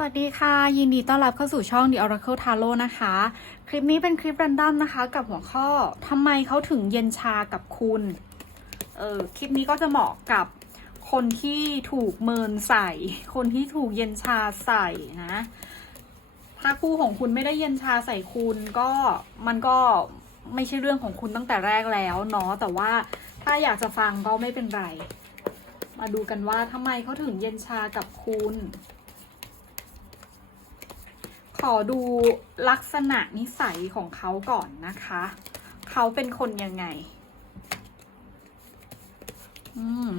สวัสดีค่ะ ยินดีต้อนรับเข้าสู่ช่อง The Oracle Tarot นะคะ คลิปนี้เป็นคลิปรันดอมนะคะ กับหัวข้อทำไมเขาถึงเย็นชากับคุณ เออคลิปนี้ก็จะเหมาะกับคนที่ถูกเมินใส่ คนที่ถูกเย็นชาใส่นะ ถ้าคู่ของคุณไม่ได้เย็นชาใส่คุณก็มันก็ไม่ใช่เรื่องของคุณตั้งแต่แรกแล้วเนาะแต่ว่าถ้าอยากจะฟังก็ไม่เป็นไร มาดูกันว่าทำไมเขาถึงเย็นชากับคุณ ขอดูลักษณะนิสัยของเขาก่อนนะคะ เขาเป็นคนยังไง อืม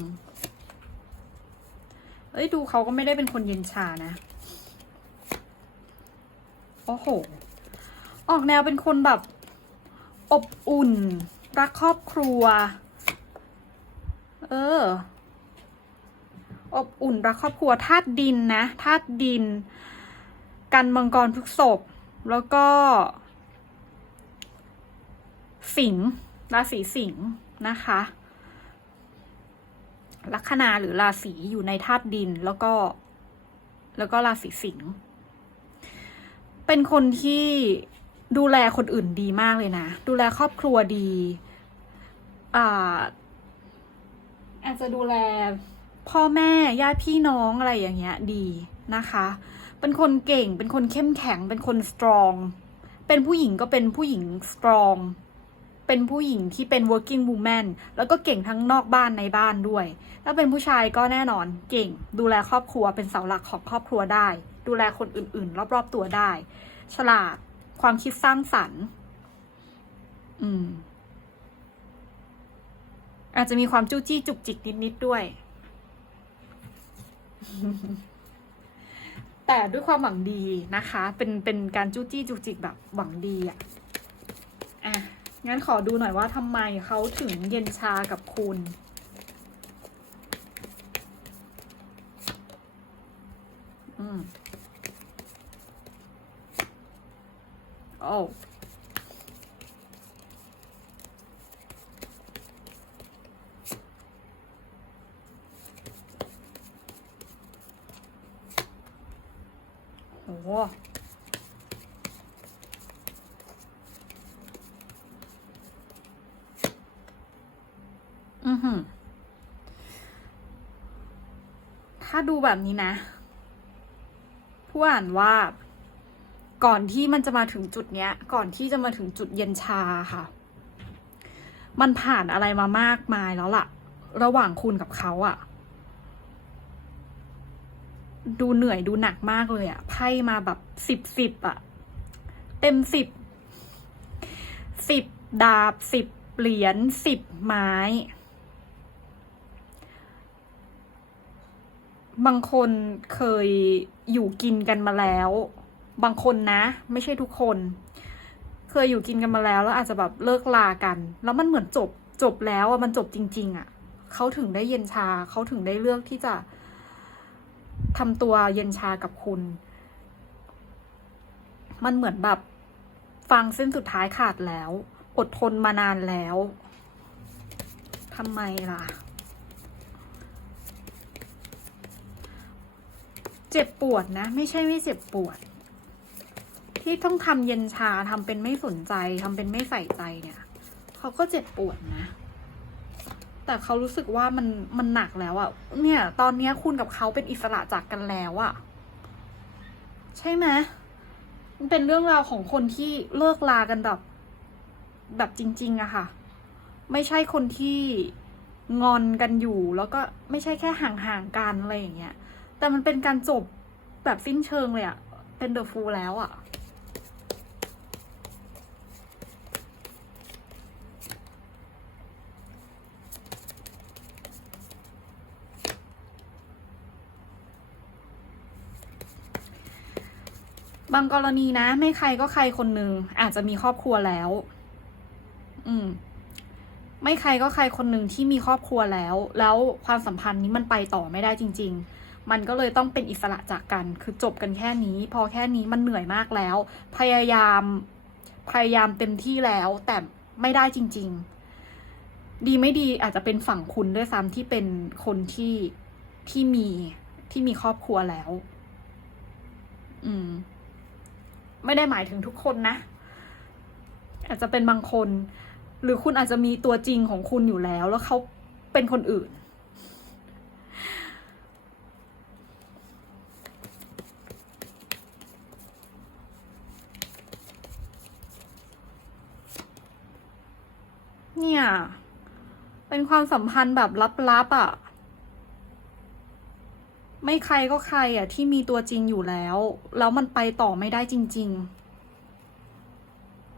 เอ้ยดูเขาก็ไม่ได้เป็นคนเย็นชานะ โอ้โห ออกแนวเป็นคนแบบ อบอุ่น รักครอบครัว เออ อบอุ่นรักครอบครัวธาตุดินนะธาตุดิน กันมังกรพฤกษบแล้วก็ สิงห์ราศีสิงห์นะคะลัคนาหรือราศีอยู่ในธาตุดินแล้วก็ แล้วก็ราศีสิงห์เป็นคนที่ดูแลคนอื่นดีมากเลยนะ ดูแลครอบครัวดีอ่าอาจจะดูแลพ่อแม่ญาติพี่น้องอะไรอย่างเงี้ยดีนะคะ เป็นคนเก่ง เป็นคนเข้มแข็ง เป็นคนสตรอง เป็นผู้หญิงก็เป็นผู้หญิงสตรอง เป็นผู้หญิงที่เป็น working woman แล้วก็เก่งทั้งนอกบ้านในบ้านด้วยถ้าเป็นผู้ชายก็แน่นอน เก่ง ดูแลครอบครัว เป็นเสาหลักของครอบครัวได้ ดูแลคนอื่น ๆ รอบๆตัวได้ ฉลาด ความคิดสร้างสรรค์ อืม อาจจะมีความจู้จี้จุกจิกนิด ๆ ด้วย แต่ด้วยความหวังดีนะคะ เป็นเป็นการจู้จี้จุกจิกแบบหวังดีอะอะงั้นขอดูหน่อยว่าทำไมเขาถึงเย็นชากับคุณอืมโอ้ อือหือ ถ้าดูแบบนี้นะ ผู้อ่านว่า ก่อนที่มันจะมาถึงจุดเนี้ย ก่อนที่จะมาถึงจุดเย็นชาค่ะ มันผ่านอะไรมามากมายแล้วล่ะ ระหว่างคุณกับเขาอะ ดูเหนื่อยดูหนักมากเลยอะไพ่มาแบบสิบสิบอะเต็มสิบสิบดาบสิบเหรียญสิบไม้ บางคนเคยอยู่กินกันมาแล้ว บางคนนะ ไม่ใช่ทุกคน เคยอยู่กินกันมาแล้วแล้วอาจจะแบบเลิกลากัน แล้วมันเหมือนจบจบแล้วอะมันจบจริง ๆอะเขาถึงได้เย็นชาเขาถึงได้เลือกที่จะ ทำตัวเย็นชากับคุณ มันเหมือนแบบฟังเส้นสุดท้ายขาดแล้ว อดทนมานานแล้วทำไมล่ะ เจ็บปวดนะ ไม่ใช่ไม่เจ็บปวด ที่ต้องทำเย็นชาทำเป็นไม่สนใจทำเป็นไม่ใส่ใจเนี่ย เขาก็เจ็บปวดนะ แต่เขารู้สึกว่ามันมันหนักแล้วอะเนี่ย ตอนเนี้ยคุณกับเขาเป็นอิสระจากกันแล้วอะใช่ไหมมันเป็นเรื่องราวของคนที่เลิกลากันแบบ แบบจริง ๆอะค่ะ ไม่ใช่คนที่งอนกันอยู่ แล้วก็ไม่ใช่แค่ห่างๆกันอะไรอย่างเงี้ยแต่มันเป็นการจบแบบสิ้นเชิงเลยอะเป็นเดอะฟูลแล้วอะ บางกรณีนะ ไม่ใครก็ใครคนหนึ่งอาจจะมีครอบครัวแล้ว อืม ไม่ใครก็ใครคนหนึ่งที่มีครอบครัวแล้ว แล้วความสัมพันธ์นี้มันไปต่อไม่ได้จริง ๆ มันก็เลยต้องเป็นอิสระจากกัน คือจบกันแค่นี้ พอแค่นี้มันเหนื่อยมากแล้ว พยายาม พยายามเต็มที่แล้ว แต่ไม่ได้จริง ๆ ดีไม่ดีอาจจะเป็นฝั่งคุณด้วยซ้ำที่เป็นคนที่ที่มีที่มีครอบครัวแล้ว อืม ไม่ได้หมายถึงทุกคนนะ อาจจะเป็นบางคน หรือคุณอาจจะมีตัวจริงของคุณอยู่แล้ว แล้วเขาเป็นคนอื่น เนี่ย เป็นความสัมพันธ์แบบลับๆอะ่ะ ไม่ใครก็ใครอะที่มีตัวจริงอยู่แล้ว แล้วมันไปต่อไม่ได้จริง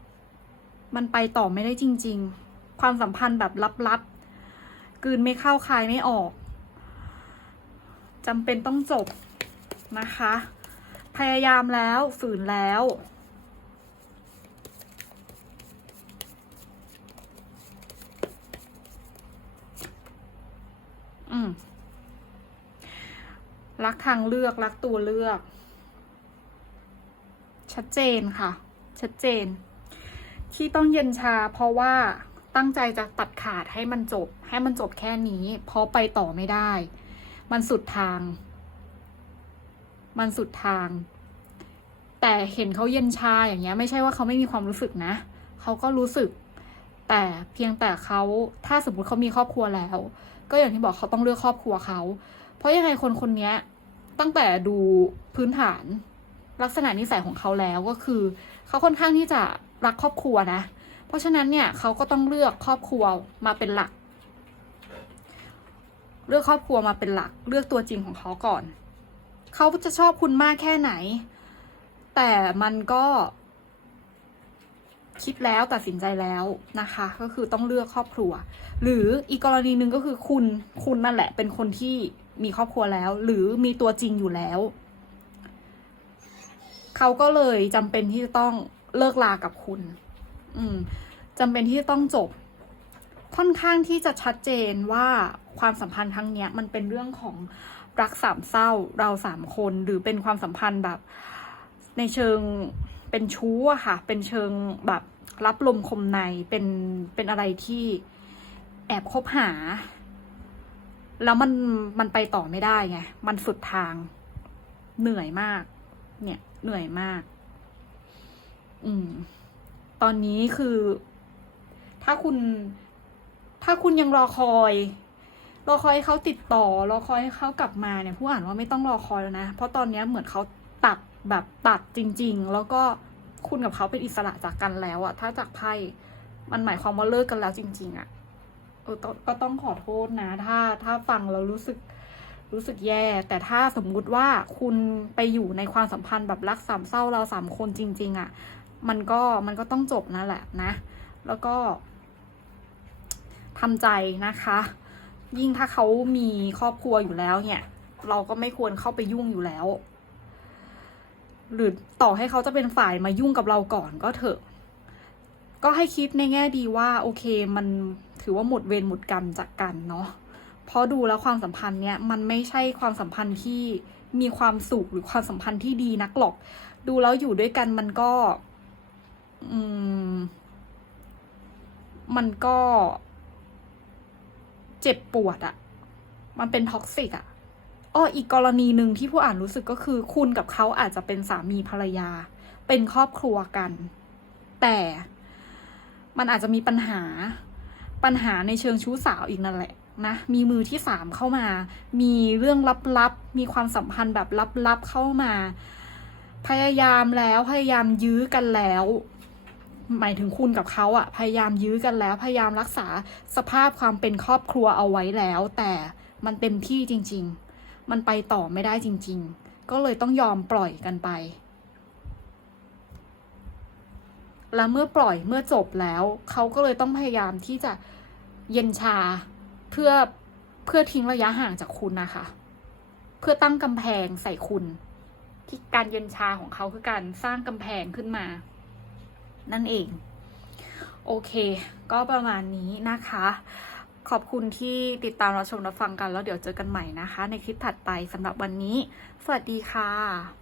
ๆ มันไปต่อไม่ได้จริง ๆ ความสัมพันธ์แบบลับๆกืนไม่เข้าคายไม่ออกจำเป็นต้องจบนะคะ พยายามแล้วฝืนแล้ว อืม รักทางเลือกรักตัวเลือก ชัดเจนค่ะ ชัดเจน ที่ต้องเย็นชา เพราะว่าตั้งใจจะตัดขาดให้มันจบ ให้มันจบแค่นี้ เพราะไปต่อไม่ได้ มันสุดทาง มันสุดทาง แต่เห็นเขาเย็นชาอย่างเงี้ย ไม่ใช่ว่าเขาไม่มีความรู้สึกนะเขาก็รู้สึก แต่เพียงแต่เขาถ้าสมมติเขามีครอบครัวแล้ว ก็อย่างที่บอกเขาต้องเลือกครอบครัวเขา เพราะยังไงคนคนนี้ ตั้งแต่ดูพื้นฐานลักษณะนิสัยของเขาแล้วก็คือ เขาค่อนข้างที่จะรักครอบครัวนะ เพราะฉะนั้นเนี่ยเขาก็ต้องเลือกครอบครัวมาเป็นหลัก เลือกครอบครัวมาเป็นหลัก เลือกตัวจริงของเขาก่อน เขาจะชอบคุณมากแค่ไหน แต่มันก็คิดแล้วตัดสินใจแล้วนะคะ ก็คือต้องเลือกครอบครัว หรืออีกกรณีหนึ่งก็คือคุณคุณนั่นแหละเป็นคนที่ มีครอบครัวแล้ว หรือมีตัวจริงอยู่แล้ว เขาก็เลยจำเป็นที่จะต้องเลิกลากับคุณ อืมจำเป็นที่จะต้องจบ ค่อนข้างที่จะชัดเจนว่าความสัมพันธ์ครั้งเนี้ย มันเป็นเรื่องของรักสามเศร้าเราสามคนหรือเป็นความสัมพันธ์แบบ ในเชิงเป็นชู้อะค่ะ เป็นเชิงแบบรับลมคมในเป็นเป็นอะไรที่แอบคบหา แล้วมันมันไปต่อไม่ได้ไง มันสุดทาง เหนื่อยมาก เนี่ย เหนื่อยมาก อืม ตอนนี้คือ ถ้าคุณ ถ้าคุณยังรอคอย รอคอยให้เขาติดต่อ รอคอยให้เขากลับมาเนี่ย ผู้อ่านว่าไม่ต้องรอคอยแล้วนะ เพราะตอนนี้เหมือนเขาตัดแบบตัดจริง ๆ แล้วก็คุณกับเขาเป็นอิสระจากกันแล้วอะถ้าจากไพ่ มันหมายความว่าเลิกกันแล้วจริง ๆอะ เออก็ต้องขอโทษนะ ถ้าถ้าฟังแล้วรู้สึกรู้สึกแย่ แต่ถ้าสมมุติว่าคุณไปอยู่ในความสัมพันธ์แบบรักสามเศร้าเราสามคนจริง ๆอะมันก็มันก็ต้องจบนั่นแหละนะ แล้วก็ทำใจนะคะ ยิ่งถ้าเขามีครอบครัวอยู่แล้วเนี่ย เราก็ไม่ควรเข้าไปยุ่งอยู่แล้ว หรือต่อให้เขาจะเป็นฝ่ายมายุ่งกับเราก่อนก็เถอะ ก็ให้คิดในแง่ดีว่าโอเคมันถือว่าหมดเวรหมดกรรมจากกันเนาะเพราะดูแล้วความสัมพันธ์เนี้ยมันไม่ใช่ความสัมพันธ์ที่มีความสุขหรือความสัมพันธ์ที่ดีนักหรอก ดูแล้วอยู่ด้วยกันมันก็ อืม มันก็ เจ็บปวดอะมันเป็นท็อกซิกอะอ้ออีกกรณีหนึ่งที่ผู้อ่านรู้สึกก็คือ คุณกับเขาอาจจะเป็นสามีภรรยา เป็นครอบครัวกัน แต่ มันอาจจะมีปัญหาปัญหาในเชิงชู้สาวอีกนั่นแหละนะมีมือที่สามเข้ามา มีเรื่องลับๆ มีความสัมพันธ์แบบลับๆเข้ามา พยายามแล้วพยายามยื้อกันแล้ว หมายถึงคุณกับเขาอะพยายามยื้อกันแล้ว พยายามรักษาสภาพความเป็นครอบครัวเอาไว้แล้ว แต่มันเต็มที่จริง ๆ มันไปต่อไม่ได้จริง ๆ ก็เลยต้องยอมปล่อยกันไป แล้วเมื่อปล่อยเมื่อจบแล้ว เขาก็เลยต้องพยายามที่จะเย็นชาเพื่อเพื่อทิ้งระยะห่างจากคุณนะคะ เพื่อตั้งกำแพงใส่คุณ ที่การเย็นชาของเขาคือการสร้างกำแพงขึ้นมา นั่นเอง โอเค ก็ประมาณนี้นะคะ ขอบคุณที่ติดตามรับชมรับฟังกัน แล้วเดี๋ยวเจอกันใหม่นะคะ ในคลิปถัดไปสำหรับวันนี้ สวัสดีค่ะ